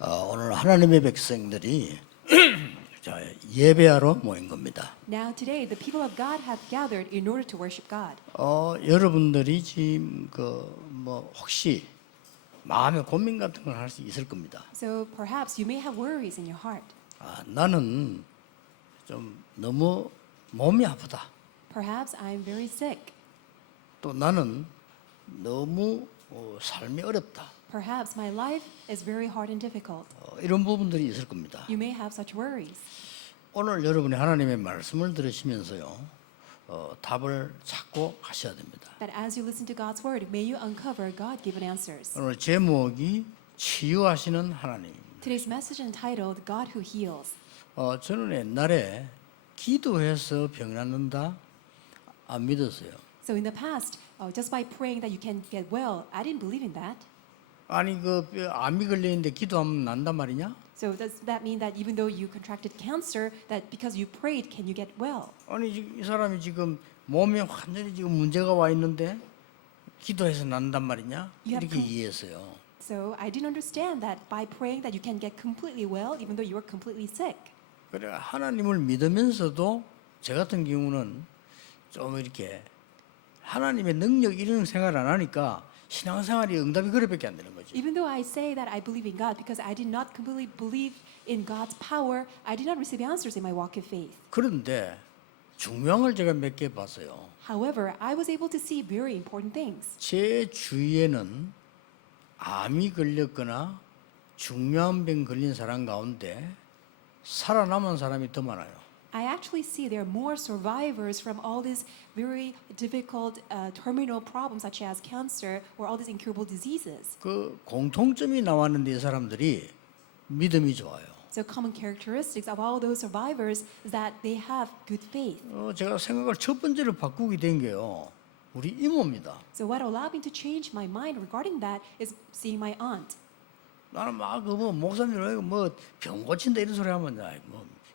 오늘 하나님의 백성들이 자, 예배하러 모인 겁니다. Now today the people of God have gathered in order to worship God. 여러분들이 지금 혹시 마음의 고민 같은 걸 할 수 있을 겁니다. So perhaps you may have worries in your heart. 나는 좀 너무 몸이 아프다. Perhaps I'm very sick. 또 나는 너무 삶이 어렵다. Perhaps my life is very hard and difficult. 이런 부분들이 있을 겁니다. You may have such worries. 오늘 여러분이 하나님의 말씀을 들으시면서요, 답을 찾고 가셔야 됩니다. But as you listen to God's word, may you uncover God-given answers. 오늘 제목이 치유하시는 하나님입니다. Today's message entitled God Who Heals. 저는 옛날에 기도해서 병 낫는다 안 믿었어요. So in the past, just by praying that you can get well, I didn't believe in that. 아니 암이 걸리는데 기도하면 난단 말이냐? So does that mean that even though you contracted cancer, that because you prayed, can you get well? 아니 이 사람이 지금 몸에 완전히 지금 문제가 와 있는데 기도해서 난단 말이냐? You have 이렇게 이해했어요. So I didn't understand that by praying that you can get completely well, even though you are completely sick. 그래 하나님을 믿으면서도 저 같은 경우는 좀 이렇게 하나님의 능력 이런 생활 안 하니까 신앙생활이 응답이 그래밖에 안 되는 거지. Even though I say that I believe in God, because I did not completely believe in God's power, I did not receive answers in my walk of faith. 그런데 중요한 걸 제가 몇 개 봤어요. However, I was able to see very important things. 제 주위에는 암이 걸렸거나 중요한 병 걸린 사람 가운데 살아남은 사람이 더 많아요. I actually see there are more survivors from all these very difficult terminal problems such as cancer or all these incurable diseases. 그 공통점이 나왔는데 이 사람들이 믿음이 좋아요. So common characteristics of all those survivors is that they have good faith. 제가 생각을 첫 번째로 바꾸게 된 게요. 우리 이모입니다. So what allowed me to change my mind regarding that is seeing my aunt. 나는 막 목사님 병 고친다 이런 소리 하면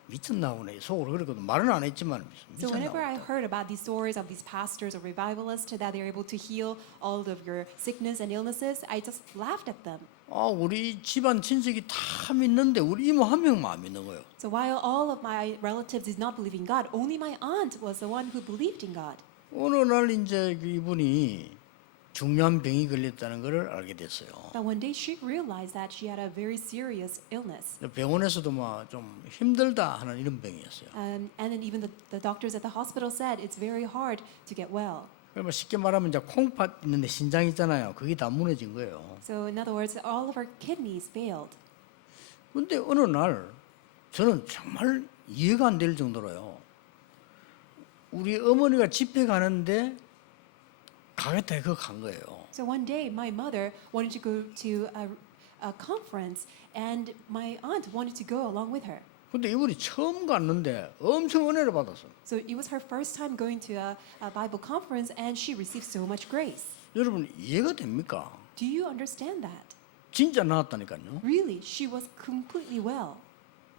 미쳤나 보네 속으로 그랬거든. 말은 안 했지만 So 미쳤나 whenever I 보다. heard about these stories of these pastors or revivalists that they're able to heal all of your sickness and illnesses, I just laughed at them. 우리 집안 친척이 다 믿는데 우리 이모 한 명만 안 믿는 거예요. So while all of my relatives did not believe in God, only my aunt was the one who believed in God. 어느 날 이제 이분이 중요한 병이 걸렸다는 것을 알게 됐어요. But one day she realized that she had a very serious illness. 병원에서도 막 좀 힘들다 하는 이런 병이었어요. And then even the doctors at the hospital said it's very hard to get well. 그러면 쉽게 말하면 이제 콩팥 있는데 신장 있잖아요. 그게 다 무너진 거예요. So in other words, all of her kidneys failed. 근데 어느 날 저는 정말 이해가 안 될 정도로요. 우리 어머니가 집회 가는데 가겠다 해서 간 거예요. So one day my mother wanted to go to a conference and my aunt wanted to go along with her. 근데 이분이 처음 갔는데 엄청 은혜를 받았어요. So it was her first time going to a Bible conference and she received so much grace. 여러분 이해가 됩니까? Do you understand that? 진짜 나았다니까요. Really, she was completely well.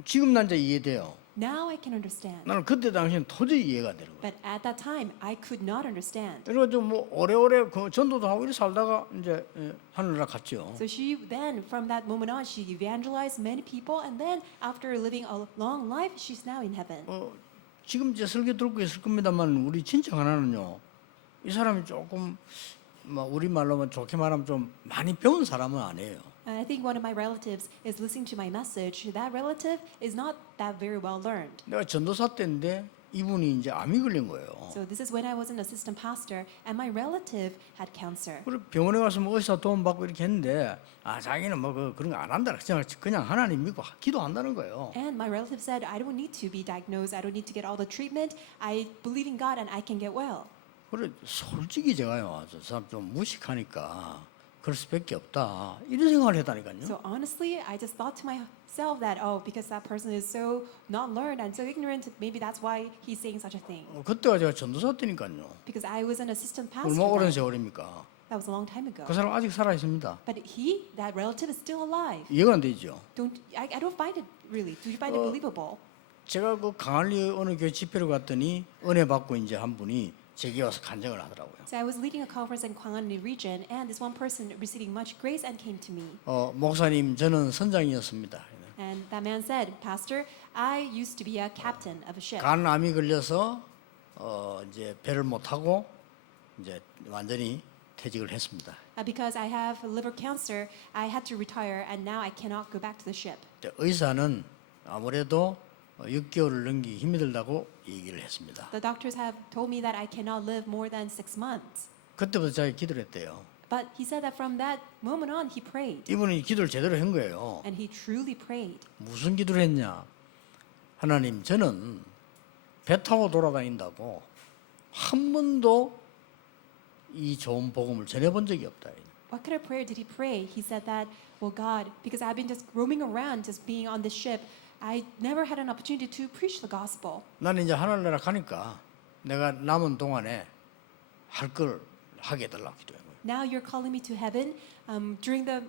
지금 난 이제 이해돼요. Now I can understand. 나는 그때 당시엔 도저히 이해가 안 되는 거예요. But at that time, I could not understand. 그래서 좀 오래오래 전도도 하고 이렇게 살다가 이제 하늘나라 갔죠. So she then, from that moment on, she evangelized many people, and then after living a long life, she's now in heaven. 지금 이제 설교 듣고 있을 겁니다만 우리 친척 하나는요. 이 사람이 조금 우리 말로 좋게 말하면 좀 많이 배운 사람은 아니에요. And I think one of my relatives is listening to my message. That relative is not that very well learned. 내가 전도사 때인데 이분이 이제 암이 걸린 거예요. So this is when I was an assistant pastor, and my relative had cancer. 그리고 병원에 가서 의사 도움 받고 이렇게 했는데 자기는 그런 거 안 한다. 그냥 하나님 믿고 기도한다는 거예요. And my relative said, I don't need to be diagnosed. I don't need to get all the treatment. I believe in God and I can get well. 그래 솔직히 제가요. 저 사람 좀 무식하니까 그럴 수밖에 없다. 이런 생각을 했다니까요. So honestly, I just thought to myself that, because that person is so not learned and so ignorant, maybe that's why he's saying such a thing. 그때가 제가 전도사 때니까요. Because I was an assistant pastor. 얼마 오랜 then. 세월입니까? That was a long time ago. 그 사람 아직 살아 있습니다. But that relative is still alive. 이해가 안 되죠. I don't find it really. Do you find it believable? 제가 그 강한리 어느 교회 집회를 갔더니 은혜 받고 이제 한 분이 제게 와서 간증을 하더라고요. So I was leading a conference in Gwangan region, and this one person receiving much grace and came to me. 목사님, 저는 선장이었습니다. And that man said, Pastor, I used to be a captain of a ship. 간암이 걸려서 이제 배를 못 타고 이제 완전히 퇴직을 했습니다. Because I have liver cancer, I had to retire, and now I cannot go back to the ship. 의사는 아무래도 6개월을 넘기기 힘이 들다고 얘기를 했습니다. The doctors have told me that I cannot live more than 6 months. 그때부터 자기 기도를 했대요. But he said that from that moment on, he prayed. 이분이 기도를 제대로 한 거예요. And he truly prayed. 무슨 기도를 했냐? 하나님, 저는 배 타고 돌아다닌다고 한 번도 이 좋은 복음을 전해본 적이 없다. What kind of prayer did he pray? He said that, well, God, because I've been just roaming around, just being on this ship, I never had an opportunity to preach the gospel. 나는 이제 하늘나라 가니까 내가 남은 동안에 할 걸 하게 해달라고 기도한 거예요. Now you're calling me to heaven. During the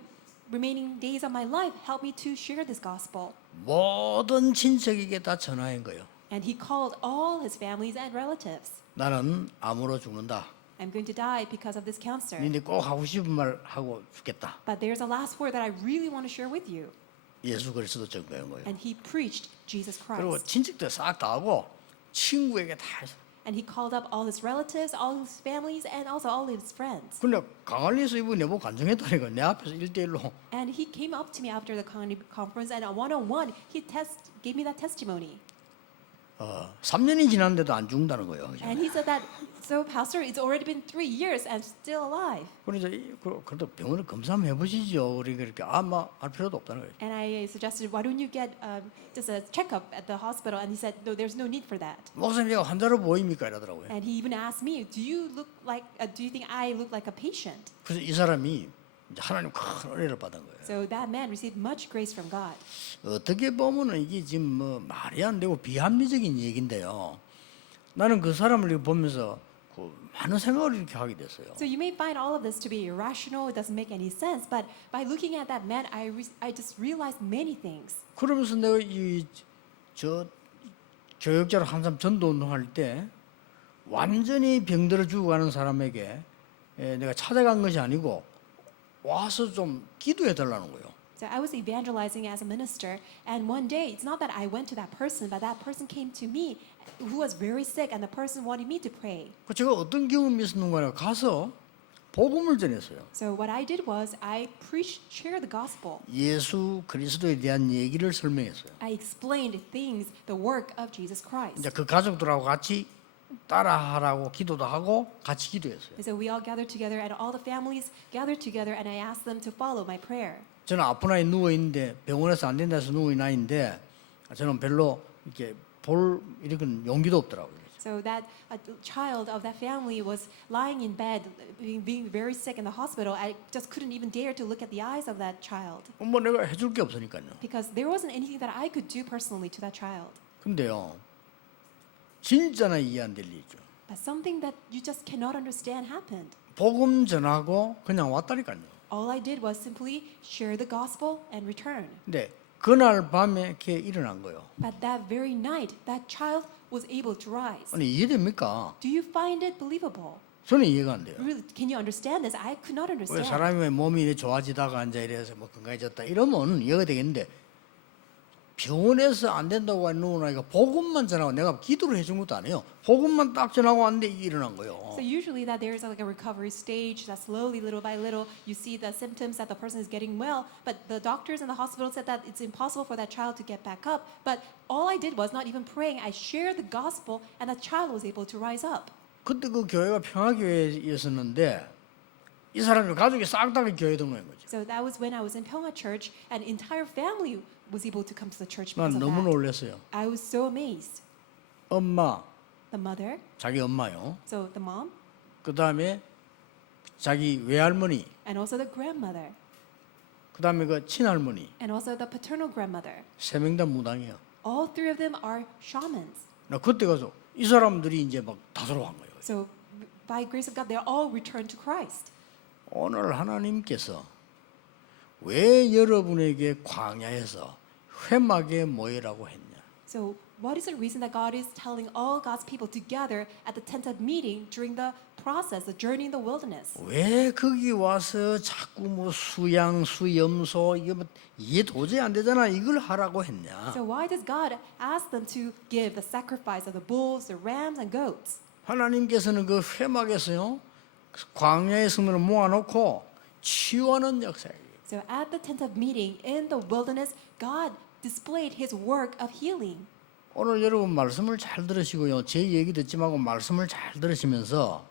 remaining days of my life, help me to share this gospel. 모든 친척에게 다 전화한 거예요. And he called all his families and relatives. 나는 암으로 죽는다. I'm going to die because of this cancer. 니네 꼭 하고 싶은 말 하고 죽겠다. But there's a last word that I really want to share with you. 예수 그리스도 전거한 거예요. And he preached Jesus 그리고 Christ. 친척들 싹 다 하고 친구에게 다 해서. And he called up all his relatives, all his families, and also all his friends. 근데 강할리에서 이분이 내보고 간증했다니까 내 앞에서 1대1로 And he came up to me after the conference, and one-on-one, he gave me that testimony. 3년이 지났는데도 안 죽는다는 거예요. And he said that, so Pastor, it's already been 3 years and still alive. 그래서 그래도 병원을 검사 한번 해보시죠. 우리 그렇게 아마 할 필요도 없다는 거예요. And I suggested, why don't you get just a checkup at the hospital? And he said, no, there's no need for that. 목사님 제가 환자로 보입니까? 이러더라고요. And he even asked me, do you think I look like a patient? 그래서 이 사람이 이제 하나님 큰 은혜를 받은 거예요. So that man received much grace from God. 어떻게 보면은 이게 지금 뭐 말이 안 되고 비합리적인 얘기인데요. 나는 그 사람을 보면서 그 많은 생각을 이렇게 하게 됐어요. So you may find all of this to be irrational. It doesn't make any sense. But by looking at that man, I just realized many things. 그러면서 내가 저 교역자로 항상 전도 운동할 때 완전히 병들어 죽어가는 사람에게 내가 찾아간 것이 아니고 와서 좀 기도해 달라는 거예요. So I was evangelizing as a minister, and one day it's not that I went to that person, but that person came to me who was very sick, and the person wanted me to pray. 그 제가 어떤 경험이 있었는가 가서 복음을 전했어요. So what I did was I shared the gospel. 예수 그리스도에 대한 얘기를 설명했어요. I explained things, the work of Jesus Christ. 이제 그 가족들하고 같이 따라하라고 기도도 하고 같이 기도했어요. And so we all gathered together, and all the families gathered together, and I asked them to follow my prayer. 저는 아픈 아이 누워 있는데 병원에서 안 된다 해서 누워 있는 아이인데 저는 별로 이렇게 볼 이런 용기도 없더라고요. So that a child of that family was lying in bed, being very sick in the hospital. I just couldn't even dare to look at the eyes of that child 뭐 내가 해줄 게 없으니까요. because there wasn't anything that I could do personally to that child. 근데요, 진짜나 이해 안 될 일이죠. But something that you just cannot understand happened. 복음 전하고 그냥 왔다니까요. All I did was simply share the gospel and return. 근데 그날 밤에 걔 일어난 거예요. But that very night, that child was able to rise. 아니 이해됩니까? Do you find it believable? 저는 이해가 안 돼요. Really, can you understand this? I could not 왜 understand. 사람이 왜 몸이 이래 좋아지다가 앉아 이래서 뭐 건강해졌다 이러면 이해가 되겠는데 병원에서 안 된다고 하는 아이가 복음만 전하고 내가 기도를 해준 것도 아니에요. 복음만 딱 전하고 왔는데 이게 일어난 거예요. So usually that there's like a recovery stage that slowly, little by little, you see the symptoms that the person is getting well. But the doctors in the hospital said that it's impossible for that child to get back up. But all I did was not even praying. I shared the gospel, and the child was able to rise up. 그때 그 교회가 평화교회였었는데 이 사람이 가족이 싹 다 교회 등록한 거죠. So that was when I was in Pyeongha Church, and entire family was able to come to the church 난 because of 너무 that. 놀랐어요. I was so amazed. 엄마, The mother, 자기 엄마요. so the mom, 그 다음에 자기 외할머니, and also the grandmother, 그 다음에 그 친할머니, and also the paternal grandmother. 세 명 다 무당이야. All three of them are shamans. 나 그때 가서 이 사람들이 이제 막 다 돌아간 거예요. So by grace of God, they all returned to Christ. 오늘 하나님께서 왜 여러분에게 광야에서 회막에 모이라고 했냐? So what is the reason that God is telling all God's people together at the tent of meeting during the process, the journey in the wilderness? 왜 거기 와서 자꾸 뭐 수양, 수염소 이게 뭐 이해 도저히 안 되잖아. 이걸 하라고 했냐? So why does God ask them to give the sacrifice of the bulls, the rams, and goats? 하나님께서는 그 회막에서요 광야의 성도를 모아놓고 치유하는 역사예요. So at the tent of meeting in the wilderness, God displayed His work of healing. 오늘 여러분 말씀을 잘 들으시고요. 제 얘기 듣지 말고 말씀을 잘 들으시면서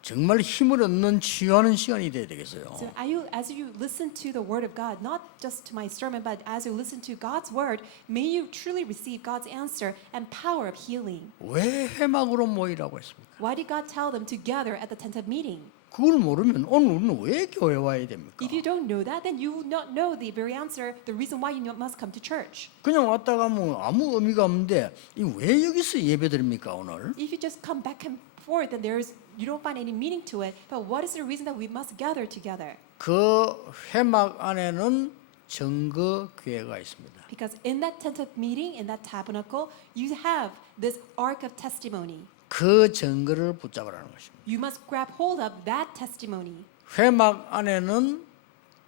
정말 힘을 얻는 치유하는 시간이 돼야 되겠어요. So as you listen to the word of God, not just to my sermon, but as you listen to God's word, may you truly receive God's answer and power of healing. 왜 회막으로 모이라고 했습니까? Why did God tell them to gather at the tent of meeting? 그걸 모르면 오늘 우리는 왜 교회 와야 됩니까? If you don't know that, then you would not know the very answer, the reason why you must come to church. 그냥 왔다 가면 아무 의미가 없는데 이 왜 여기서 예배드립니까 오늘? If you just come back and forth, then you don't find any meaning to it. But what is the reason that we must gather together? 그 회막 안에는 증거 교회가 있습니다. Because in that tent of meeting, in that tabernacle, you have this ark of testimony. 그 증거를 붙잡으라는 것입니다. You must grab hold of that testimony. 회막 안에는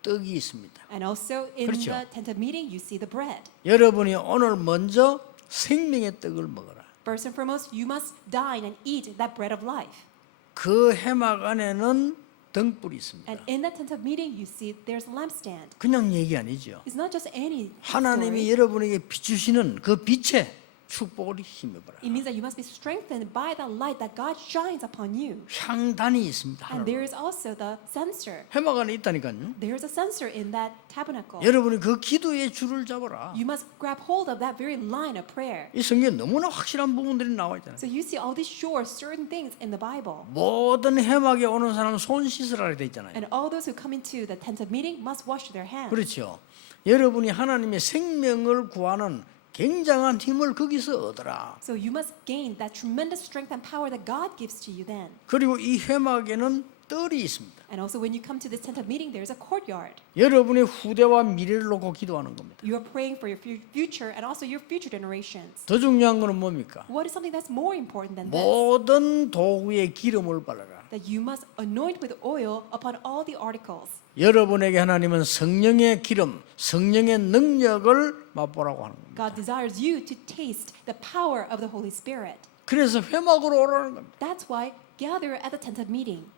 떡이 있습니다. And also in 그렇죠. the tent of meeting, you see the bread. 여러분이 오늘 먼저 생명의 떡을 먹어라. First and foremost, you must dine and eat that bread of life. 그 회막 안에는 등불이 있습니다. And in that tent of meeting, you see there's a lampstand. 그냥 얘기 아니죠. It's not just any 하나님이 story. 여러분에게 비추시는 그 빛에 축복을 힘입어라. It means that you must be strengthened by the light that God shines upon you. 향단이 있습니다. And there is also the censer. 회막 안에 있다니까요. There is a censer in that tabernacle. 여러분이 그 기도의 줄을 잡아라. You must grab hold of that very line of prayer. 이 성경에 너무나 확실한 부분들이 나와 있잖아요. So you see all these sure, certain things in the Bible. 모든 회막에 오는 사람은 손 씻으라 돼 있잖아요. And all those who come into the tent of meeting must wash their hands. 그렇죠. 여러분이 하나님의 생명을 구하는 굉장한 힘을 거기서 얻어라. So you must gain that tremendous strength and power that God gives to you then. 그리고 이 회막에는 뜰이 있습니다. And also when you come to this tent of meeting, there's a courtyard. 여러분의 후대와 미래를 놓고 기도하는 겁니다. You are praying for your future and also your future generations. 더 중요한 것은 뭡니까? What is something that's more important than this? 모든 도구에 기름을 발라라. That you must anoint with oil upon all the articles. 여러분에게 하나님은 성령의 기름, 성령의 능력을 맛보라고 하는 겁니다. God desires you to taste the power of the Holy Spirit. 그래서 회막으로 오라는 겁니다. That's why gather at the tent of meeting.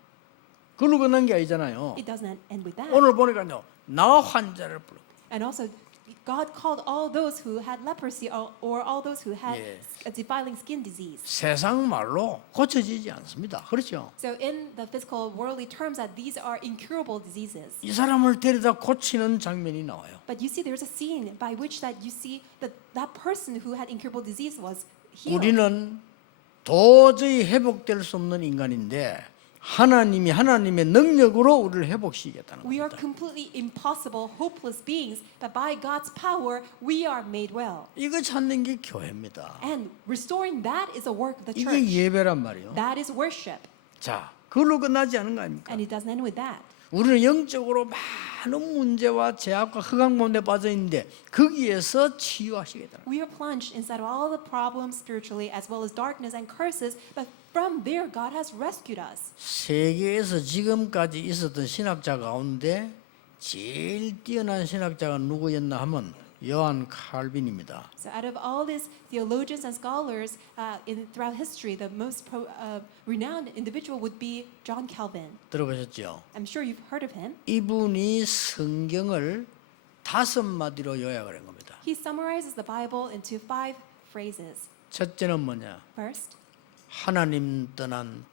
그걸로 끝난 게 아니잖아요. It doesn't end with that. 오늘 보니까요. 나 환자를 불러. And also, God called all those who had leprosy or all those who had Yes. a defiling skin disease. 세상 말로 고쳐지지 않습니다. 그렇죠? So in the physical worldly terms that these are incurable diseases. 이 사람을 데려다 고치는 장면이 나와요. But you see there's a scene by which that you see that person who had incurable disease was healed. 우리는 도저히 회복될 수 없는 인간인데 하나님의 능력으로 우리를 회복시키겠다는 We are 겁니다. completely impossible, hopeless beings, but by God's power we are made well. 이거 찾는 게 교회입니다. And restoring that is a work of the 이게 church. 예배란 말이에요. That is worship. 자, 그걸로 끝나지 않은 거 아닙니까? And it doesn't end with that. 우리는 영적으로 많은 문제와 제약과 흑암 가운데 빠져 있는데 거기에서 치유하시겠다는 거예요. We are plunged inside of all the problems spiritually as well as darkness and curses, but from there God has rescued us. 세계에서 지금까지 있었던 신학자 가운데 제일 뛰어난 신학자가 누구였나 하면 요한 칼빈입니다. So out of all these theologians and scholars throughout history, the most renowned individual would be John Calvin. 들어보셨죠? I'm sure you've heard of him. 이분이 성경을 5마디로 요약을 한 겁니다. He summarizes the Bible into 5 phrases. 첫째는 뭐냐? First, 하나님 떠난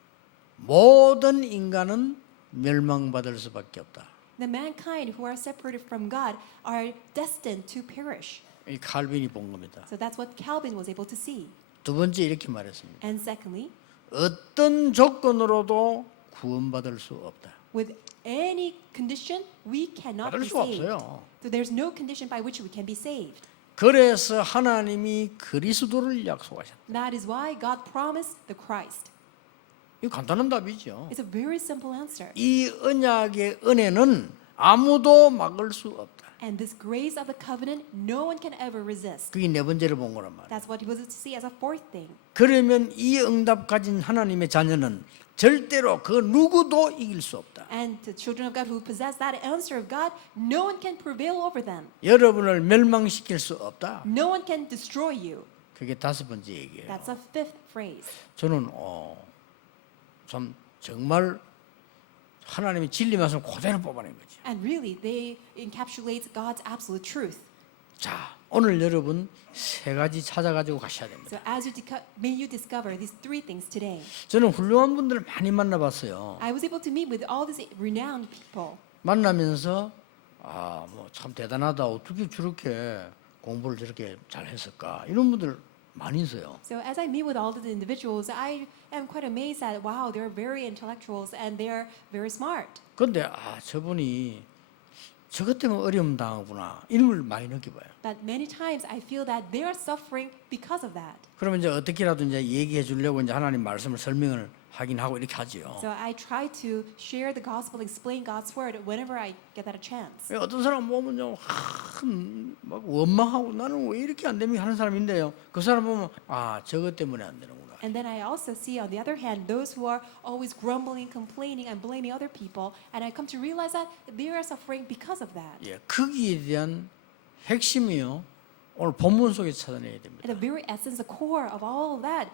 모든 인간은 멸망받을 수밖에 없다. the mankind who are separated from God are destined to perish. 이 칼빈이 본 겁니다. So that's what Calvin was able to see. 두 번째 이렇게 말했습니다. And secondly, 어떤 조건으로도 구원받을 수 없다. with any condition, we cannot 받을 be 수 saved. 없어요. So there's no condition by which we can be saved. 그래서 하나님이 그리스도를 약속하셨다. That is why God promised the Christ. 이 간단한 답이죠. It's a very simple answer. 이 언약의 은혜는 아무도 막을 수 없다. And this grace of the covenant, no one can ever resist. 그게 네 번째로 본 거란 말이에요. That's what he was to see as a fourth thing. 그러면 이 응답 가진 하나님의 자녀는 절대로 그 누구도 이길 수 없다. And the children of God who possess that answer of God, no one can prevail over them. 여러분을 멸망시킬 수 없다. No one can destroy you. 그게 다섯 번째 얘기예요. That's a fifth phrase. 저는 참 정말 하나님의 진리 말씀 그대로 뽑아낸 거죠. And really, they encapsulate God's absolute truth. 자, 오늘 여러분 세 가지 찾아가지고 가셔야 됩니다. So as may you discover these three things today. 저는 훌륭한 분들을 많이 만나봤어요. I was able to meet with all these renowned people. 만나면서 뭐 참 대단하다. 어떻게 저렇게 공부를 저렇게 잘 했을까? 이런 분들 많이 있어요. So as I meet with all the individuals, I am quite amazed that wow, they're very intellectuals and they're very smart. 근데 저분이 저것 때문에 어려움 당하구나. 이런 걸 많이 느껴봐요. But many times I feel that they are suffering because of that. 그러면 이제 어떻게라도 이제 얘기해 주려고 이제 하나님 말씀을 설명을 하긴 하고 이렇게 하지요. So I try to share the gospel, explain God's word whenever I get that a chance. 어떤 사람 보면요, 막 원망하고 나는 왜 이렇게 안 됩니까 하는 사람인데요. 그 사람 보면 저것 때문에 안 되는구나. And then I also see, on the other hand, those who are always grumbling, complaining, and blaming other people, and I come to realize that they are suffering because of that. 예, 거기에 대한 핵심이요. 오늘 본문 속에 찾아내야 됩니다. At the very essence, the core of all of that,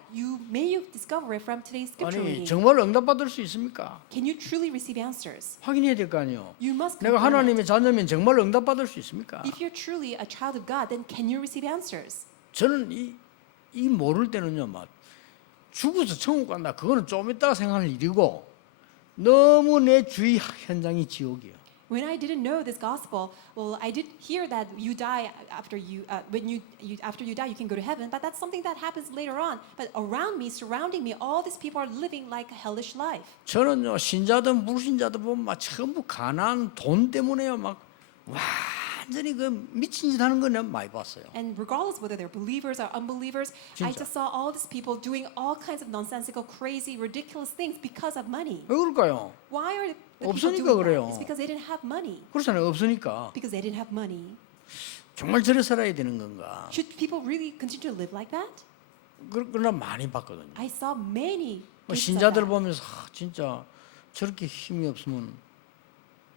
may you discover it from today's scripture 아니 reading. 정말 응답받을 수 있습니까? Can you truly receive answers? 확인해야 될 거 아니에요. You must 내가 confirm it. 하나님의 자녀면 정말 응답받을 수 있습니까? If you're truly a child of God, then can you receive answers? 저는 이 모를 때는요, 막 죽어서 천국 간다. 그거는 좀 이따가 생각할 일이고 너무 내 주위 현장이 지옥이에요. When I didn't know this gospel, well, I did hear that you die after after you die, you can go to heaven. But that's something that happens later on. But around me, surrounding me, all these people are living like a hellish life. 저는요 신자든 불신자든 보면 막 전부 가난 돈 때문에요 막 완전히 그 미친 짓 하는 거 내가 많이 봤어요. And regardless whether they're believers or unbelievers, I 진짜. just saw all these people doing all kinds of nonsensical, crazy, ridiculous things because of money. 왜 그럴까요? Why are the people 없으니까 doing 그래요. that? It's because they didn't have money. 그렇잖아요. 없으니까 Because they didn't have money. 정말 저래 살아야 되는 건가? Should people really continue to live like that? 그러나 많이 봤거든요. I saw many 뭐 cases of 신자들 that. 보면서 진짜 저렇게 힘이 없으면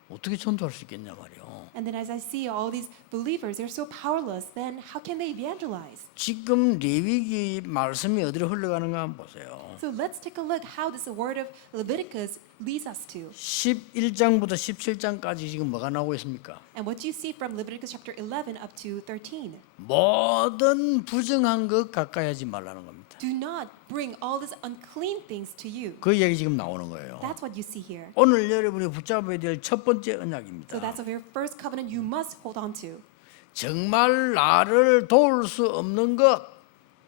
어떻게 전도할 수 있겠냐 말이에요. And then as I see all these believers, they're so powerless, then how can they evangelize? 지금 레위기 말씀이 어디로 흘러가는가 한번 보세요. So let's take a look how this word of Leviticus leads us to. 11장부터 17장까지 지금 뭐가 나오고 있습니까? And what do you see from Leviticus chapter 11 up to 13? 모든 부정한 것 가까이 하지 말라는 겁니다. Do not bring all these unclean things to you. 그 얘기 지금 나오는 거예요. That's what you see here. 오늘 여러분이 붙잡아야 될 첫 번째 So 언약입니다. that's of your first covenant you must hold on to. 정말 나를 도울 수 없는 것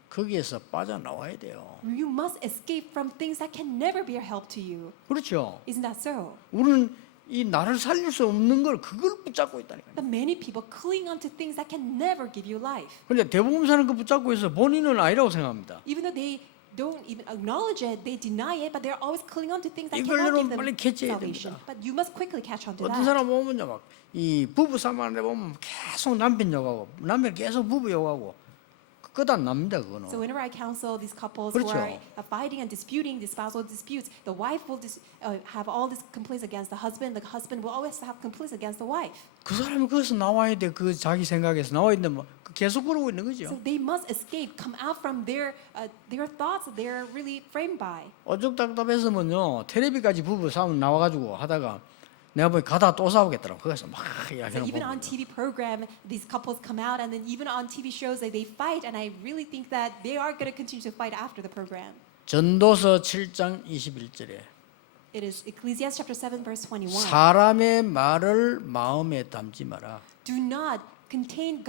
거기에서 빠져나와야 돼요. You must escape from things that can never be a help to you. 그렇죠. Isn't that so? 우리는 이 나를 살릴 수 없는 걸 그걸 붙잡고 있다니까요. But many people cling on to things that can never give you life. 근데 대부분 사람 그 붙잡고 있어 본인은 아니라고 생각합니다. Even though they don't even acknowledge it, they deny it, but they're always clinging on to things that 이걸 cannot 여러분 give 빨리 them 캐치해야 salvation. 됩니다. But you must quickly catch on to 어떤 that. 사람 보면요 막 이 부부 싸움하는데 보면 계속 남편 욕하고 남편 계속 부부 욕하고 끝 안 납니다 그거는. So whenever I counsel these couples who 그렇죠. are fighting and disputing these spousal disputes, the wife will have all these complaints against the husband will always have complaints against the wife. 그 사람이 거기서 나와야 돼. 그 자기 생각에서 나와야 되는데 뭐 계속 그러고 있는 거죠. So they must escape, come out from their thoughts that they're really framed by. 어죽답답해서면요 텔레비까지 부부 싸움 나와가지고 하다가 내가 보니 가다 또 싸우겠더라고. 거기서 막 So 이야기하는 even 거. on TV program, these couples come out, and then even on TV shows, they fight, and I really think that they are going to continue to fight after the program. 전도서 7장 21절에 It is Ecclesiastes chapter 7, verse 21. 사람의 말을 마음에 담지 마라. Do not contain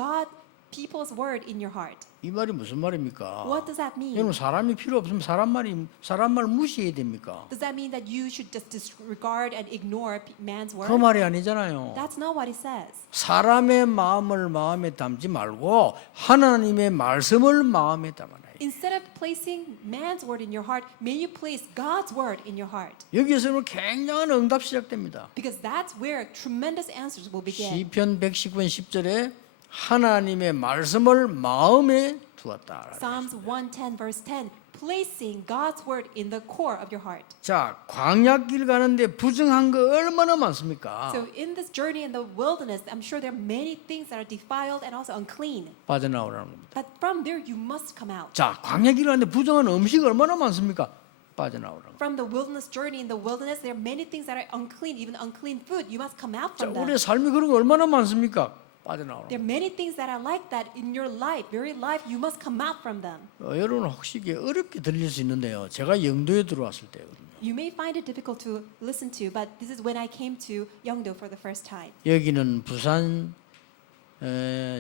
people's word in your heart. 이 말이 무슨 말입니까? What does that mean? 여러분 사람이 필요 없으면 사람 말 무시해야 됩니까? Does that mean that you should just disregard and ignore man's word? 그 말이 아니잖아요. That's not what it says. 사람의 마음을 마음에 담지 말고 하나님의 말씀을 마음에 담아라. Instead of placing man's word in your heart, may you place God's word in your heart. 여기에서는 굉장한 응답 시작됩니다. Because that's where tremendous answers will begin. 시편 119편 10절에 하나님의 말씀을 마음에 두었다. Psalms 110 verse 10, placing God's word in the core of your heart. 자, 광야길 가는데 부정한 거 얼마나 많습니까? So in this journey in the wilderness, I'm sure there are many things that are defiled and also unclean. 빠져나오라는 겁니다. But from there you must come out. 자, 광야길 가는데 부정한 음식 얼마나 많습니까? 빠져나오라는 겁니다. From the wilderness journey in the wilderness, there are many things that are unclean, even unclean food. You must come out 자, from them. 우리의 삶이 그런 거 얼마나 많습니까? 빠져나오라는 There are many things that are like that in your life, very life. You must come out from them. 겁니다. 여러분 혹시 이게 어렵게 들릴 수 있는데요. 제가 영도에 들어왔을 때거든요. You may find it difficult to listen to, but this is when I came to Yeongdo for the first time. 여기는 부산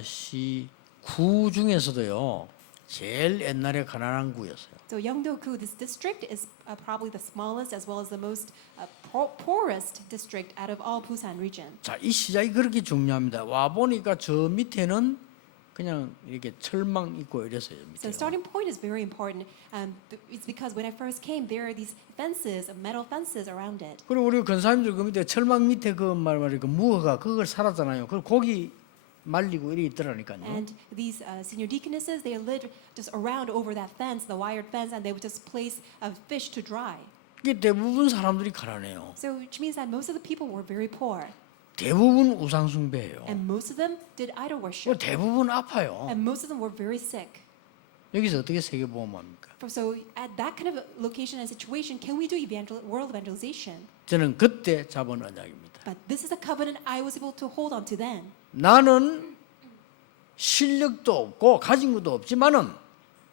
시 구 중에서도요. 제일 옛날에 가난한 구였어요. So Yeongdo-gu, this district is probably the smallest as well as the most poorest district out of all Busan region. 자, 이 시작이 그렇게 중요합니다. 와 보니까 저 밑에는 그냥 이렇게 철망 있고 이랬어요. So the starting point is very important. It's because when I first came, there are these fences, metal fences around it. 그리고 우리 권사님들 그 밑에 철망 밑에 그 말이 그 무허가 그걸 살았잖아요. 그 고기 말리고 이래 있더라니까요. And these senior deaconesses, they lived just around over that fence, the wired fence, and they would just place a fish to dry. 이게 대부분 사람들이 가난해요. So which means that most of the people were very poor. 대부분 우상 숭배해요. And most of them did idol worship. 대부분 아파요. And most of them were very sick. 여기서 어떻게 세계보험합니까? So at that kind of location and situation, can we do world evangelization? 저는 그때 잡은 언약입니다. But this is a covenant I was able to hold on to then. 나는 실력도 없고 가진 것도 없지만은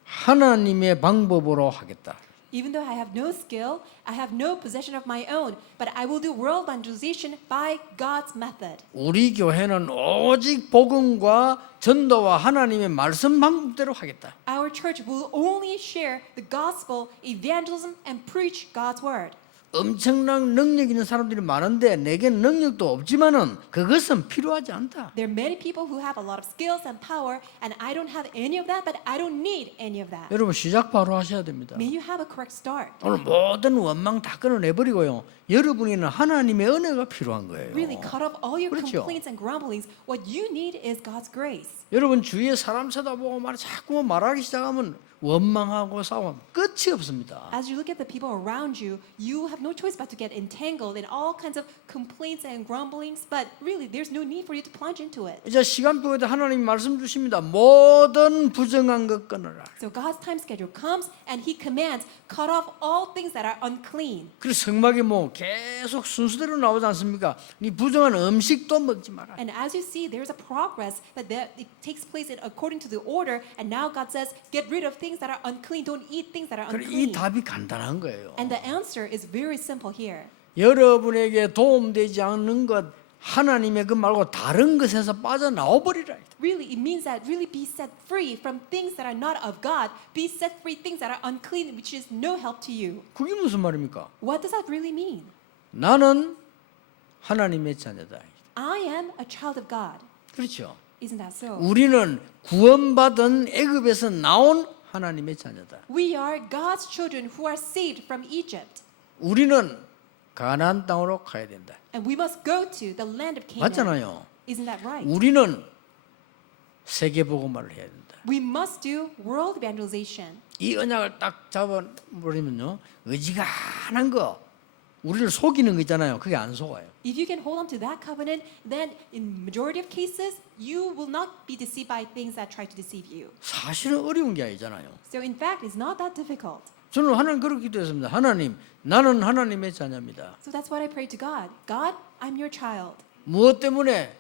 하나님의 방법으로 하겠다. Even though I have no skill, I have no possession of my own, but I will do world evangelization by God's method. 우리 교회는 오직 복음과 전도와 하나님의 말씀 방법대로 하겠다. Our church will only share the gospel, evangelism, and preach God's word. 엄청난 능력 있는 사람들이 많은데 내게는 능력도 없지만은 그것은 필요하지 않다. There are many people who have a lot of skills and power, and I don't have any of that, but I don't need any of that. 여러분 시작 바로 하셔야 됩니다. May you have a correct start. 오늘 모든 원망 다 끊어내버리고요. 여러분에는 하나님의 은혜가 필요한 거예요. Really cut off all your 그렇죠. complaints and grumblings. What you need is God's grace. 여러분 주위에 사람 쳐다보고 자꾸 말하기 시작하면 원망하고 싸우면 끝이 없습니다. As you look at the people around you, you have no choice but to get entangled in all kinds of complaints and grumblings, but really there's no need for you to plunge into it. 이제 시간표에도 하나님이 말씀 주십니다. 모든 부정한 것 끊어라. So God's time schedule comes and He commands, cut off all things that are unclean. 그래서 성막에 뭐 계속 순서대로 나오지 않습니까? 이 부정한 음식도 먹지 마라. And as you see, there's a progress that it takes place according to the order, and now God says, get rid of things that are unclean, don't eat things that are 그래, 이 unclean. 답이 간단한 거예요. And the answer is very simple here. 여러분에게 도움되지 않는 것 하나님의 그 말고 다른 것에서 빠져나와 버리라. Really, it means that really be set free from things that are not of God. Be set free things that are unclean, which is no help to you. 그게 무슨 말입니까? What does that really mean? 나는 하나님의 자녀다. I am a child of God. 그렇죠. Isn't that so? 우리는 구원받은 애굽에서 나온 하나님의 자녀다. We are God's children who are saved from Egypt. 우리는 가나안 땅으로 가야 된다. And we must go to the land of Canaan. 맞잖아요. Isn't that right? 우리는 세계 복음화를 해야 된다. We must do world evangelization. 이 언약을 딱 잡아버리면요, 어지간한 거, 우리를 속이는 거 있잖아요. 그게 안 속아요. If you can hold on to that covenant, then in majority of cases, you will not be deceived by things that try to deceive you. 사실은 어려운 게 아니잖아요. So in fact, it's not that difficult. 저는 하나님 그렇게 기도했습니다. 하나님, 나는 하나님의 자녀입니다. So that's what I prayed to God. God, I'm your child. 무엇 때문에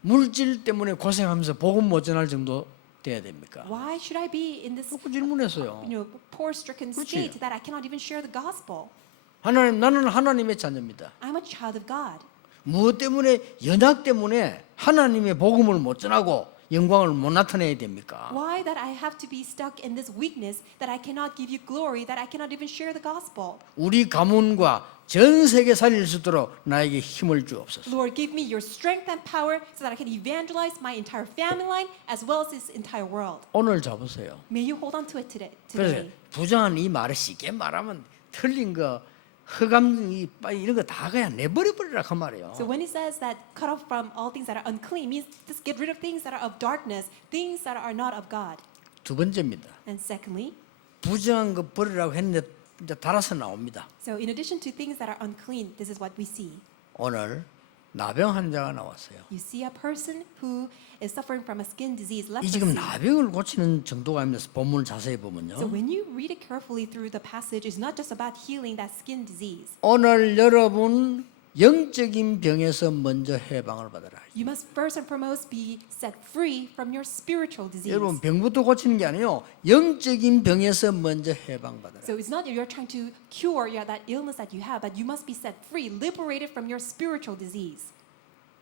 물질 때문에 고생하면서 복음 못 전할 정도 돼야 됩니까? Why should I be in this 그 질문했어요. poor-stricken 그렇지. state that I cannot even share the gospel? 하나님, 나는 하나님의 자녀입니다. I'm a child of God. 무엇 때문에 연약 때문에 하나님의 복음을 못 전하고 영광을 못 나타내야 됩니까? Why that I have to be stuck in this weakness that I cannot give you glory, that I cannot even share the gospel? 우리 가문과 전 세계 살릴 수 있도록 나에게 힘을 주옵소서. Lord, give me your strength and power so that I can evangelize my entire family line as well as this entire world. 오늘 잡으세요. May you hold on to it 그래서 today. 부정한 이 말을 쉽게 말하면 틀린 거, 흑암 이런 거 다 그냥 내버려버리라 그 말이에요. So when he says that cut off from all things that are unclean, means just get rid of things that are of darkness, things that are not of God. 두 번째입니다. And secondly, 부정한 거 버리라고 했는데 이제 달아서 나옵니다. so in addition to things that are unclean, this is what we see. 오늘 나병 환자가 나왔어요. You see a person who is suffering from a skin disease, 이 지금 leprosy. 나병을 고치는 정도가 아닙니다. 본문을 자세히 So 보면요. when you read it carefully through the passage, it's not just about healing that skin disease. 오늘 여러분 영적인 병에서 먼저 해방을 받아라. You must first and foremost be set free from your spiritual disease. 여러분 병부터 고치는 게 아니에요. 영적인 병에서 먼저 해방받아라. So it's not that you're trying to cure that illness that you have, but you must be set free, liberated from your spiritual disease.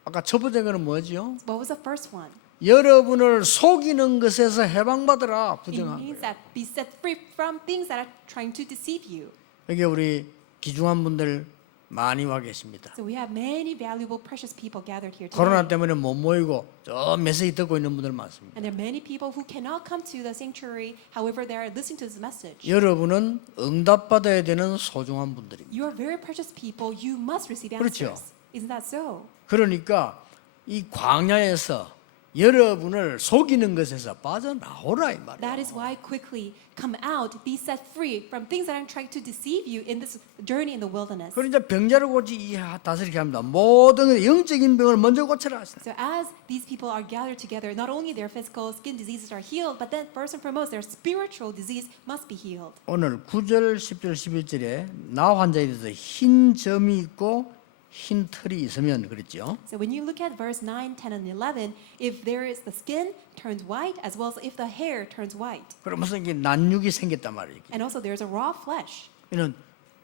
아까 첫 번째 거는 뭐죠? What was the first one? 여러분을 속이는 것에서 해방받으라. It 부정한 means 거예요. that be set free from things that are trying to deceive you. 여기 우리 귀중한 분들 많이 와 계십니다. So we have many valuable, precious people gathered here 코로나 today. 때문에 못 모이고 저 메시지 듣고 있는 분들 많습니다. And there are many people who cannot come to the sanctuary, however, they are listening to this message. 여러분은 응답받아야 되는 소중한 분들입니다. You are very precious people. You must receive 그렇죠. answers. Isn't that so? 그러니까 이 광야에서 여러분을 속이는 것에서 빠져나오라 이 말이에요. That is why quickly come out, be set free from things that are trying to deceive you in this journey in the wilderness. 그러니까 병자를 고치 다스리게 합니다. 모든 영적인 병을 먼저 고쳐라 하시다. So as these people are gathered together, not only their physical skin diseases are healed, but then first and foremost, their spiritual disease must be healed. 오늘 9절, 10절, 11절에 나 환자에 대해서 흰 점이 있고 흰 털이 있으면 그랬죠. So when you look at verse 9, 10, and 11, if there is the skin turns white, as well as if the hair turns white. 그러면서 이게 난육이 생겼단 말이에요. And also there's a raw flesh. 이는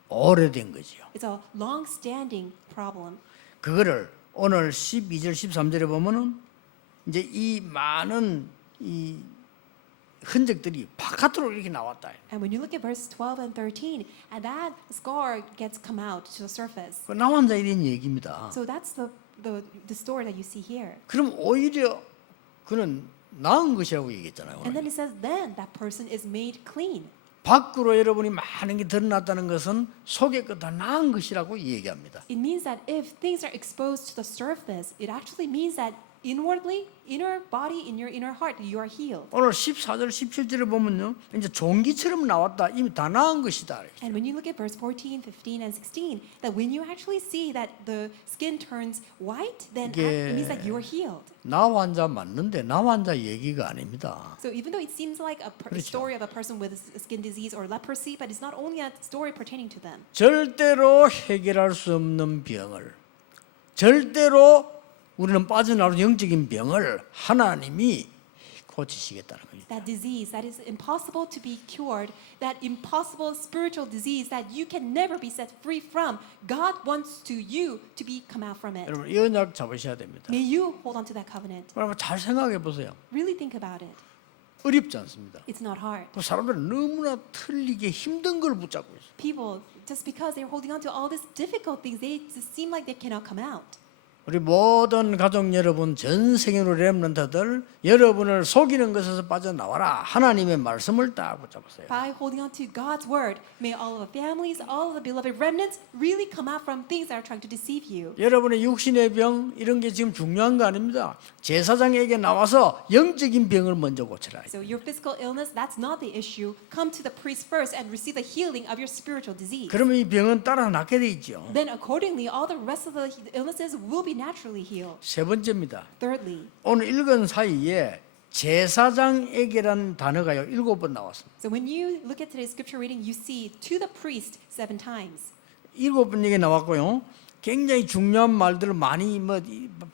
오래된 거죠. It's a long-standing problem. 그거를 오늘 12절, 13절에 보면은 이제 이 많은 이 흔적들이 바깥으로 이렇게 나왔다. And when you look at verse 12 and 13, and that scar gets come out to the surface. 그 나 환자에 대한 얘기입니다. So that's the story that you see here. 그럼 오히려 그는 나은 것이라고 얘기했잖아요. And then 오늘. it says, then that person is made clean. 밖으로 여러분이 많은 게 드러났다는 것은 속에 거 다 나은 것이라고 얘기합니다. It means that if things are exposed to the surface, it actually means that inwardly, inner body, in your inner heart, you are healed. 오늘 14절, 17절에 보면요. 이제 종기처럼 나왔다. 이미 다 나은 것이다. And when you look at verse 14, 15, and 16, that when you actually see that the skin turns white, then it means that you are healed. 나 환자 맞는데 나 환자 얘기가 아닙니다. So even though it seems like a 그렇죠. story of a person with a skin disease or leprosy, but it's not only a story pertaining to them. 절대로 해결할 수 없는 병을 절대로 우리는 빠져나올 영적인 병을 하나님이 고치시겠다는 겁니다. That disease that is impossible to be cured, that impossible spiritual disease that you can never be set free from, God wants you to come out from it. 여러분 이 언약 잡으셔야 됩니다. May you hold on to that covenant. 여러분 잘 생각해 보세요. Really think about it. 어렵지 않습니다. It's not hard. 그 사람들은 너무나 틀리게 힘든 걸 붙잡고 있어요. People, just because they're holding on to all these difficult things, they just seem like they cannot come out. 우리 모든 가족 여러분, 전 세계로 렘넌트들 여러분을 속이는 것에서 빠져나와라. 하나님의 말씀을 딱 붙잡으세요. By holding on to God's word, may all of the families, all of the beloved remnants really come out from things that are trying to deceive you. 여러분의 육신의 병 이런 게 지금 중요한 거 아닙니다. 제사장에게 나와서 영적인 병을 먼저 고쳐라. So your physical illness, that's not the issue. Come to the priest first and receive the healing of your spiritual disease. 그러면 이 병은 따라 낫게 돼 있죠. Then accordingly, all the rest of the illnesses will be naturally healed. 세 번째입니다. Thirdly, 오늘 읽은 사이에 제사장에게란 단어가요 7번 나왔습니다. so when you look at today's scripture reading, you see to the priest 7 times. 7번 얘기 나왔고요. 굉장히 중요한 말들을 많이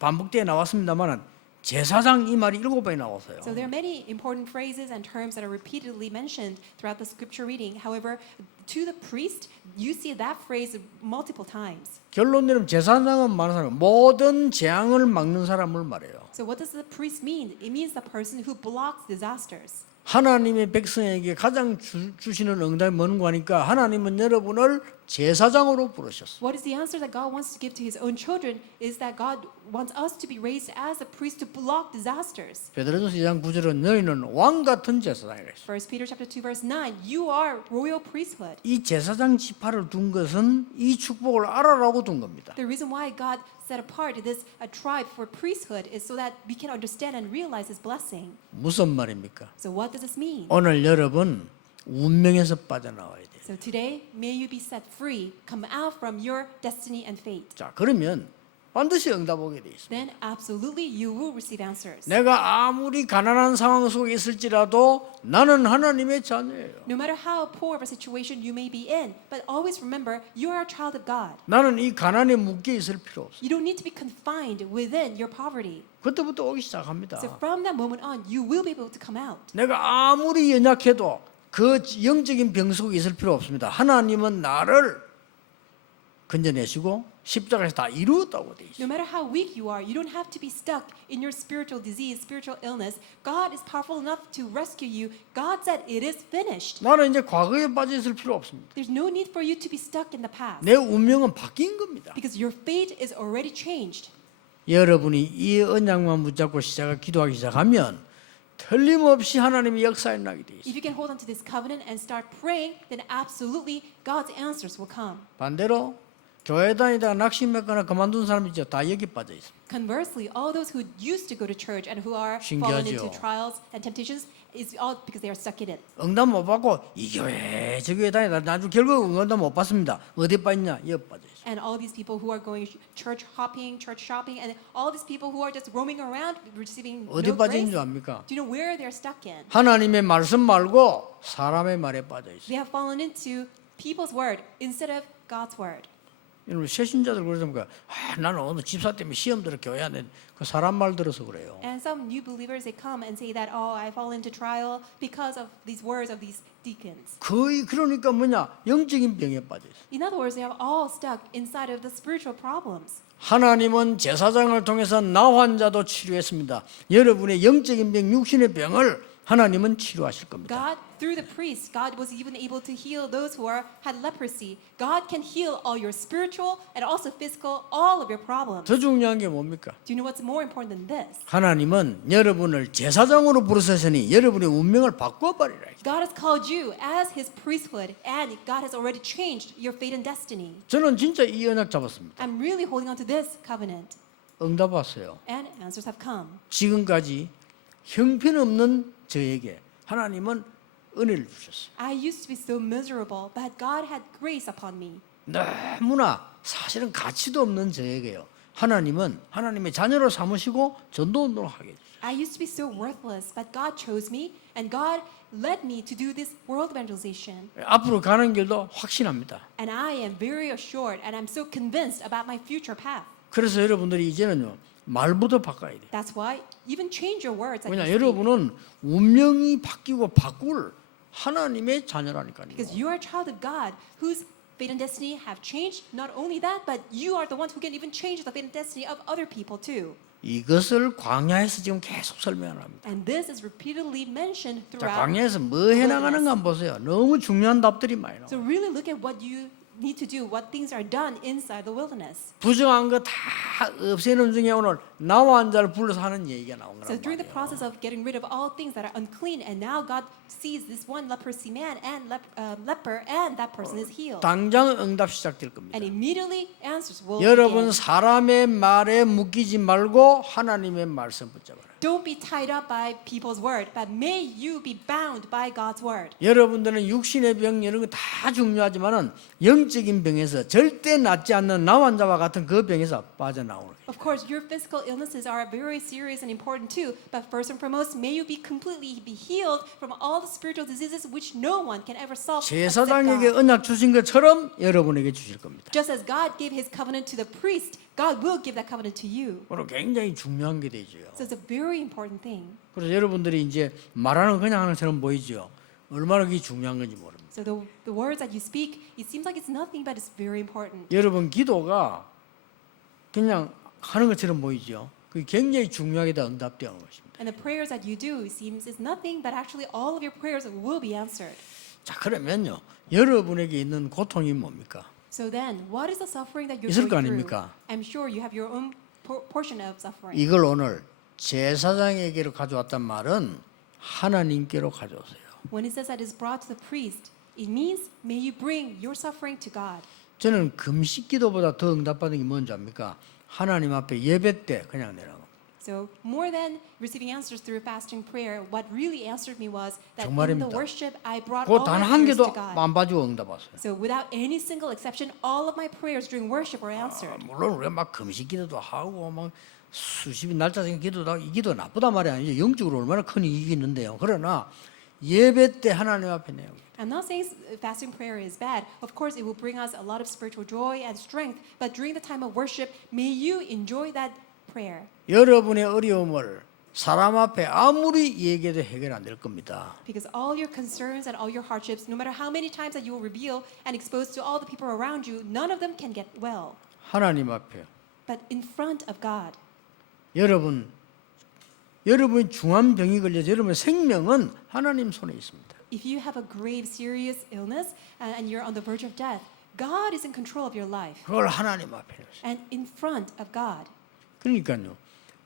반복되어 나왔습니다만은 제사장 이 말이 7번이 나왔어요. So there are many important phrases and terms that are repeatedly mentioned throughout the scripture reading. However, to the priest, you see that phrase multiple times. 결론 내리면 제사장은 많은 사람, 모든 재앙을 막는 사람을 말해요. So what does the priest mean? It means the person who blocks disasters. 하나님의 백성에게 가장 주시는 응답이 뭔가 하니까 하나님은 여러분을 제사장으로 부르셨어요. What is the answer that God wants to give to his own children is that God wants us to be raised as a priest to block disasters. 베드로전서 2장 9절은 너희는 왕 같은 제사장이라 했어요. 1 Peter chapter 2 verse 9, you are royal priesthood. 이 제사장 지파를 둔 것은 이 축복을 알아라고 둔 겁니다. The reason why God set apart this a tribe for priesthood is so that we can understand and realize this blessing. 무슨 말입니까? So what does this mean? 오늘 여러분 운명에서 빠져나와야 돼요. So today, may you be set free, come out from your destiny and fate. 자, 그러면 반드시 응답 오게 돼 있습니다. Then absolutely you will receive answers. 내가 아무리 가난한 상황 속에 있을지라도 나는 하나님의 자녀예요. No matter how poor of a situation you may be in, but always remember you are a child of God. 나는 이 가난에 묶여 있을 필요 없어요. You don't need to be confined within your poverty. 그때부터 오기 시작합니다. So from that moment on, you will be able to come out. 내가 아무리 연약해도 그 영적인 병 속에 있을 필요 없습니다. 하나님은 나를 건져내시고 십자가에서 다 이루었다고 돼 있어요. No matter how weak you are, you don't have to be stuck in your spiritual disease, spiritual illness. God is powerful enough to rescue you. God said it is finished. 나는 이제 과거에 빠져 있을 필요 없습니다. There's no need for you to be stuck in the past 내 운명은 바뀐 겁니다. because your fate is already changed. 여러분이 이 언약만 붙잡고 기도하기 시작하면 틀림없이 하나님의 역사에 나게 돼 있어요. If you can hold on to this covenant and start praying, then absolutely God's answers will come. 반대로 교회 다니다가 낙심했거나 그만둔 사람이 있죠. 다 여기 빠져 있습니다. Conversely, all those who used to go to church and who are fallen into 신기하죠. trials and temptations is all because they are stuck in it. 응답 못 받고 이 교회 저 교회 다니다 나중 결국 응답 못 받습니다. 어디 빠졌냐? 여기 빠져 있어요. And all these people who are going church hopping, church shopping, and all these people who are just roaming around receiving 어디 no 빠진 grace. 줄 압니까? Do you know where they're stuck in? 하나님의 말씀 말고 사람의 말에 빠져 있어요. They have fallen into people's word instead of God's word. 여러분 새신자들 그러니까 나는 오늘 집사 때문에 시험 들어 교회 안 돼. 그 사람 말 들어서 그래요. And some new believers, they come and say that, oh, I fall into trial because of these words of these deacons. 거의 그러니까 뭐냐 영적인 병에 빠져 있어요. In other words, they are all stuck inside of the spiritual problems. 하나님은 제사장을 통해서 나 환자도 치료했습니다. 여러분의 영적인 병, 육신의 병을 하나님은 치료하실 겁니다. God, through the priest, God was even able to heal those who had leprosy. God can heal all your spiritual and also physical, all of your problems. 더 중요한 게 뭡니까? Do you know what's more important than this? 하나님은 여러분을 제사장으로 부르셨으니 여러분의 운명을 바꿔버리라. God has called you as His priesthood, and God has already changed your fate and destiny. 저는 진짜 이 언약 잡았습니다. I'm really holding on to this covenant, 응답 왔어요. and answers have come. 지금까지 형편없는 저에게 하나님은 은혜를 주셨어요. I used to be so miserable, but God had grace upon me. 너무나 사실은 가치도 없는 저에게요. 하나님은 하나님의 자녀로 삼으시고 전도운동을 하게 해주셨어요. I used to be so worthless, but God chose me, and God led me to do this world evangelization. 앞으로 가는 길도 확신합니다. And I am very assured, and I'm so convinced about my future path. 그래서 여러분들이 이제는요 말부터 바꿔야 돼요. That's why even change your words. 왜냐 여러분은 운명이 바뀌고 바꿀 하나님의 자녀라니까요. Because you are a child of God whose fate and destiny have changed. Not only that, but you are the ones who can even change the fate and destiny of other people too. 이것을 광야에서 지금 계속 설명을 합니다. And this is repeatedly mentioned 자, throughout. 광야에서 뭐 해나가는가 한번 보세요. 너무 중요한 답들이 많이 나와요. So really look at what you need to do, what things are done inside the wilderness. 부정한 거 다 없애는 중에 오늘 나와 한 자를 불러서 하는 얘기가 나온 So 거란 during the 말이에요. process of getting rid of all things that are unclean, and now God sees this one leprosy man and leper, and that person is healed. 당장 응답 시작될 겁니다. And immediately answers will 여러분 begin. 사람의 말에 묶이지 말고 하나님의 말씀 붙잡아라. Don't be tied up by people's word, but may you be bound by God's word. 여러분들은 육신의 병 이런 거 다 중요하지만은 영적인 병에서 절대 낫지 않는 나 환자와 같은 그 병에서 빠져나오는 거예요. Of course, your physical illnesses are very serious and important too, but first and foremost, may you be completely be healed from all the spiritual diseases which no one can ever solve except 제사장에게 God. 언약 주신 것처럼 여러분에게 주실 겁니다. Just as God gave His covenant to the priest, God will give that covenant to you. 그리고 굉장히 중요한 게 되죠. So it's a very important thing. 그래서 여러분들이 이제 말하는 그냥 하는 것처럼 보이죠. 얼마나 그게 중요한 건지 모릅니다. So the words that you speak, it seems like it's nothing, but it's very important. 여러분 기도가 그냥 하는 것처럼 보이죠. 그 굉장히 중요하게 다 응답되는 것입니다. And the prayers that you do seems is nothing, but actually all of your prayers will be answered. 자, 그러면요. 여러분에게 있는 고통이 뭡니까? So then, what is the suffering that you're 있을 거 going through? 아닙니까? I'm sure you have your own portion of suffering. 이걸 오늘 제사장에게로 가져왔단 말은 하나님께로 가져오세요. When it says that is brought to the priest, it means may you bring your suffering to God. 저는 금식 기도보다 더 응답받은 게 뭔지 압니까? 하나님 앞에 예배 때 그냥 내려가. So more than receiving answers through fasting prayer, what really answered me was that in 정말입니다. the worship I brought 그 all 단 my 한 prayers 개도 to God. 안 봐주고 응답 왔어요. So without any single exception, all of my prayers during worship were answered. 물론 우리가 막 금식 기도도 하고 막 수십이 날짜 생긴 기도도 하고 이 기도 나쁘단 말이 아니죠. 영적으로 얼마나 큰 이익이 있는데요. 그러나 예배 때 하나님 앞에 내요. I'm not saying fasting prayer is bad. Of course, it will bring us a lot of spiritual joy and strength. But during the time of worship, may you enjoy that prayer. 여러분의 어려움을 사람 앞에 아무리 얘기해도 해결 안 될 겁니다. Because all your concerns and all your hardships, no matter how many times that you will reveal and expose to all the people around you, none of them can get well. 하나님 앞에 But in front of God, 여러분이 중한 병이 걸려서 여러분의 생명은 하나님 손에 있습니다. if you have a grave, serious illness and you're on the verge of death, God is in control of your life. 그걸 하나님 앞에 놓으세요. And in front of God. 그러니까요.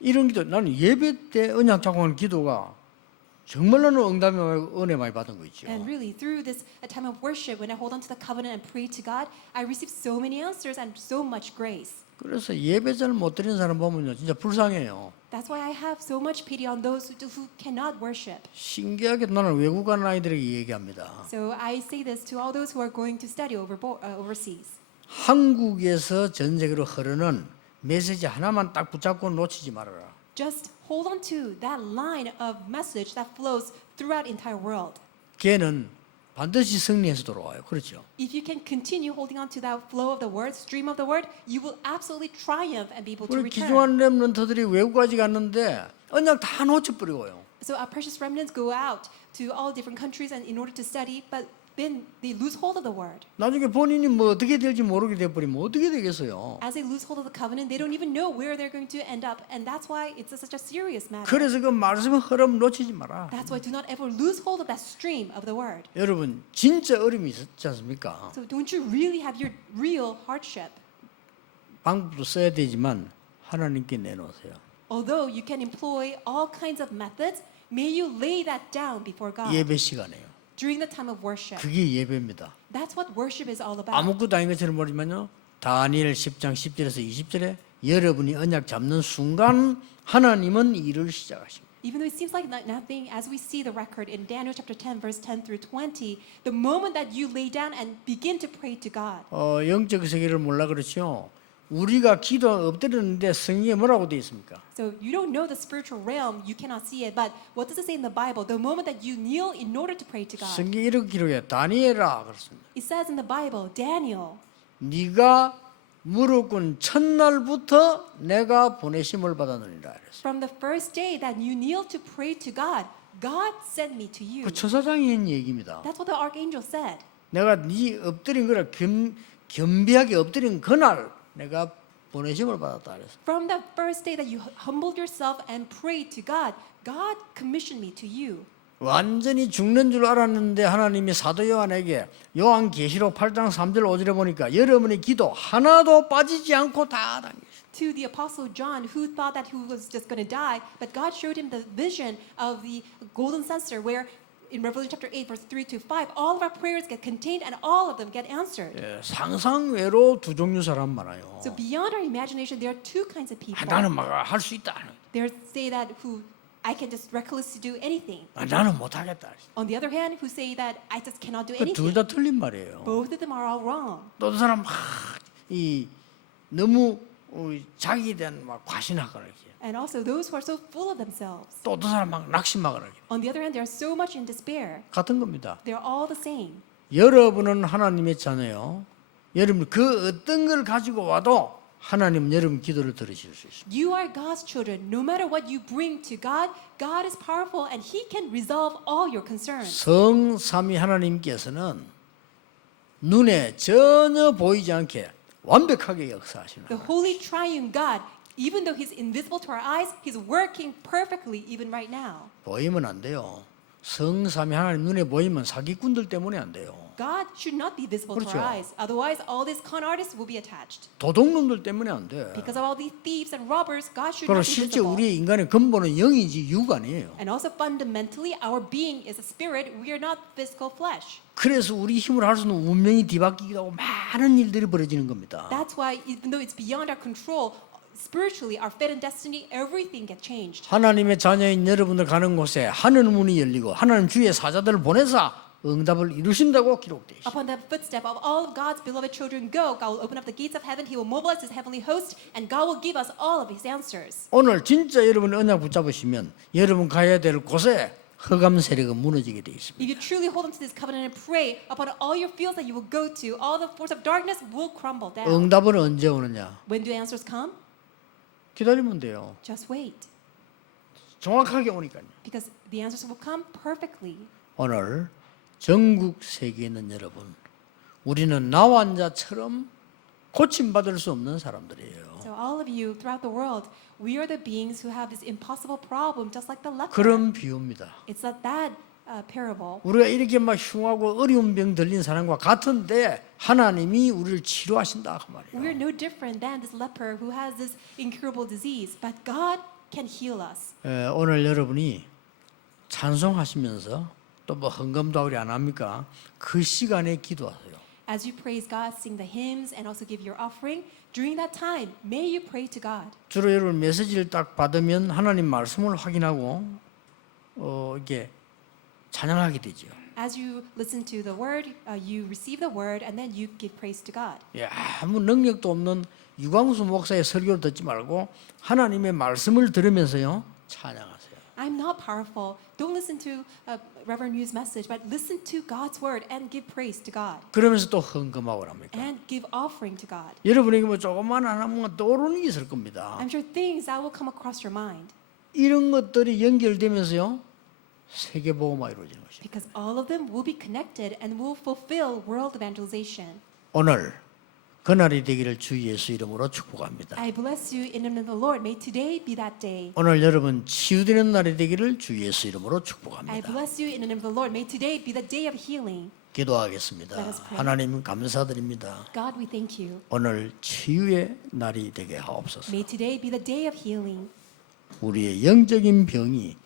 이런 기도 나는 예배 때 언약 잡고하는 기도가 정말로는 응답이 많고 은혜 많이 받은 거 있죠. And really, through this a time of worship, when I hold on to the covenant and pray to God, I receive so many answers and so much grace. 그래서 예배 잘 못 드리는 사람 보면요, 진짜 불쌍해요. That's why I have so much pity on those who cannot worship. 신기하게 나는 외국 가는 아이들에게 얘기합니다. So I say this to all those who are going to study overseas. 한국에서 전 세계로 흐르는 메시지 하나만 딱 붙잡고 놓치지 말아라. Just hold on to that line of message that flows throughout entire world. 걔는 반드시 승리해서 돌아와요. 그렇죠? If you can continue holding on to that flow of the word, stream of the word, you will absolutely triumph and be able to 우리 return. 기존 렘넌트들이 외국까지 갔는데 언약 다 놓쳐버리고요. So our precious remnants go out to all different countries and in order to study, but then they lose hold of the word. 나중에 본인이 뭐 어떻게 될지 모르게 돼버리면 어떻게 되겠어요? As they lose hold of the covenant, they don't even know where they're going to end up, and that's why it's such a serious matter. 그래서 그 말씀의 흐름 놓치지 마라. That's why do not ever lose hold of that stream of the word. 여러분 진짜 어려움이 있었지 않습니까? So don't you really have your real hardship? 방법도 써야 되지만 하나님께 내놓으세요. Although you can employ all kinds of methods, may you lay that down before God 예배 시간에요. during the time of worship. 그게 예배입니다. That's what worship is all about. 아무것도 아닌 것처럼 모르지만요. 다니엘 10장 10절에서 20절에 여러분이 언약 잡는 순간 하나님은 일을 시작하십니다. Even though it seems like nothing, as we see the record in Daniel chapter 10, verse 10 through 20, the moment that you lay down and begin to pray to God. 영적 세계를 몰라 그렇죠. 우리가 기도 엎드렸는데 성경에 뭐라고 되어 있습니까? So you don't know the spiritual realm, you cannot see it, but what does it say in the Bible? The moment that you kneel in order to pray to God. 성경에 이렇게 기록해요. 다니엘아 그렇습니다. It says in the Bible, Daniel, 네가 무릎 꿇은 첫날부터 내가 보내심을 받았느니라. from the first day that you kneel to pray to God, God sent me to you. 그 처사장이 한 얘기입니다. That's what the archangel said. 내가 네 엎드린 거를 겸비하게 엎드린 그날 내가 보내심을 받았다 그랬어. From the first day that you humbled yourself and prayed to God, God commissioned me to you. 완전히 죽는 줄 알았는데 하나님이 사도 요한에게 요한계시록 8장 3절 5절에 보니까 여러분의 기도 하나도 빠지지 않고 다 당겼어요. To the apostle John, who thought that he was just going to die, but God showed him the vision of the golden censer, where in Revelation chapter 8, verse 3 to 5, all of our prayers get contained and all of them get answered. 예, 상상 외로 두 종류 사람 많아요. So beyond our imagination, there are two kinds of people. 나는 막 할 수 있다. There say that who I can just recklessly do anything. 나는 못 하겠다. On the other hand, who say that I just cannot do 둘 anything. 다 틀린 말이에요. Both of them are all wrong. 또 어떤 사람 이 너무 자기에 대한 막 과신하거나 이렇게. And also those who are so full of themselves. 또 어떤 사람 막 낙심하거나 이렇게. On the other hand, they are so much in despair. 같은 겁니다. They're all the same. 여러분은 하나님의 자녀요. 여러분 그 어떤 걸 가지고 와도 하나님은 여러분 기도를 들으실 수 있습니다. You are God's children. No matter what you bring to God, God is powerful and He can resolve all your concerns. 성삼위 하나님께서는 눈에 전혀 보이지 않게 완벽하게 역사하시는 The Holy Triune God Even though He's invisible to our eyes, He's working perfectly even right now. 보이면 안 돼요. 성삼위 하나님 눈에 보이면 사기꾼들 때문에 안 돼요. God should not be visible to 그렇죠. our eyes. Otherwise, all these con artists will be attached. 도둑놈들 때문에 안 돼. Because of all these thieves and robbers, God should 그리고 not be 실제 visible. 우리의 인간의 근본은 영이지 육가 아니에요. And also fundamentally, our being is a spirit. We are not physical flesh. 그래서 우리 힘으로 할 수 없는 운명이 뒤바뀌기도 하고 많은 일들이 벌어지는 겁니다. That's why, even though it's beyond our control, spiritually, our fate and destiny, everything get changed. 하나님의 자녀인 여러분들 가는 곳에 하늘 문이 열리고 하나님 주의 사자들을 보내사 응답을 이루신다고 기록되어 있습니다. Upon the footstep of all of God's beloved children go, God will open up the gates of heaven. He will mobilize His heavenly host, and God will give us all of His answers. 오늘 진짜 여러분 언약 붙잡으시면 여러분 가야 될 곳에 흑암 세력은 무너지게 되어 있습니다. If you truly hold on to this covenant and pray, upon all your fields that you will go to, all the force of darkness will crumble down. 응답은 언제 오느냐? When do answers come? 기다리면 돼요. Just wait, 정확하게 오니까요. because the answers will come perfectly. 오늘 전국 세계에 있는 여러분, 우리는 나 환자처럼 고침받을 수 없는 사람들이에요. So all of you throughout the world, we are the beings who have this impossible problem, just like the leper. 그런 비유입니다. It's that parable. 우리가 이렇게 막 흉하고 어려운 병 들린 사람과 같은데 하나님이 우리를 치료하신다 그 We are 말이에요. no different than this leper who has this incurable disease, but God can heal us. 오늘 여러분이 찬송하시면서 또 뭐 헌금도 우리 안 합니까? 그 시간에 기도하세요. As you praise God, sing the hymns, and also give your offering, during that time, may you pray to God. 주로 여러분 메시지를 딱 받으면 하나님 말씀을 확인하고 이게 찬양하게 되죠. As you listen to the word, you receive the word, and then you give praise to God. 예, 아무 능력도 없는 유광수 목사의 설교를 듣지 말고 하나님의 말씀을 들으면서요 찬양하세요. I'm not powerful. Don't listen to Reverend Yu's message, but listen to God's word and give praise to God. 그러면서 또 헌금하고 합니까? And give offering to God. 여러분에게 뭐 조그만 하나만 떠오르는 게 있을 겁니다. I'm sure things that will come across your mind. 이런 것들이 연결되면서요 세계 복음화 이루어지는 것입니다. Because all of them will be connected and will fulfill world evangelization. 오늘 그날이 되기를 주 예수 이름으로 축복합니다. I bless you in the name of the Lord. May today be that day. 오늘 여러분 치유되는 날이 되기를 주 예수 이름으로 I 축복합니다. bless you in the name of the Lord. May today be the day of healing. 기도하겠습니다. Let us pray. 하나님 감사드립니다. God, we thank you. 오늘 치유의 날이 되게 하옵소서. May today be the day of healing. 우리의 영적인 병이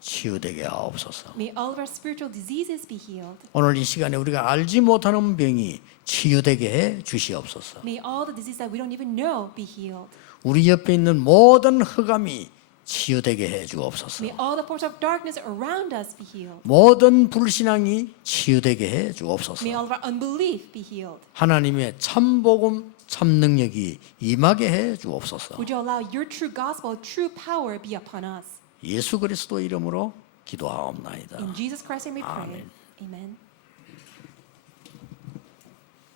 치유되게 하옵소서. May all of our spiritual diseases be healed. 오늘 이 시간에 우리가 알지 못하는 병이 치유되게 해 주시옵소서. May all the diseases that we don't even know be healed. 우리 옆에 있는 모든 흑암이 치유되게 해 주옵소서. May all the forces of darkness around us be healed. 모든 불신앙이 치유되게 해 주옵소서. May all of our unbelief be healed. 하나님의 참 복음, 참 능력이 임하게 해 주옵소서. Would you allow your true gospel, true power be upon us? 예수 그리스도 이름으로 기도하옵나이다. In Jesus Christ's name we pray. Amen. Amen.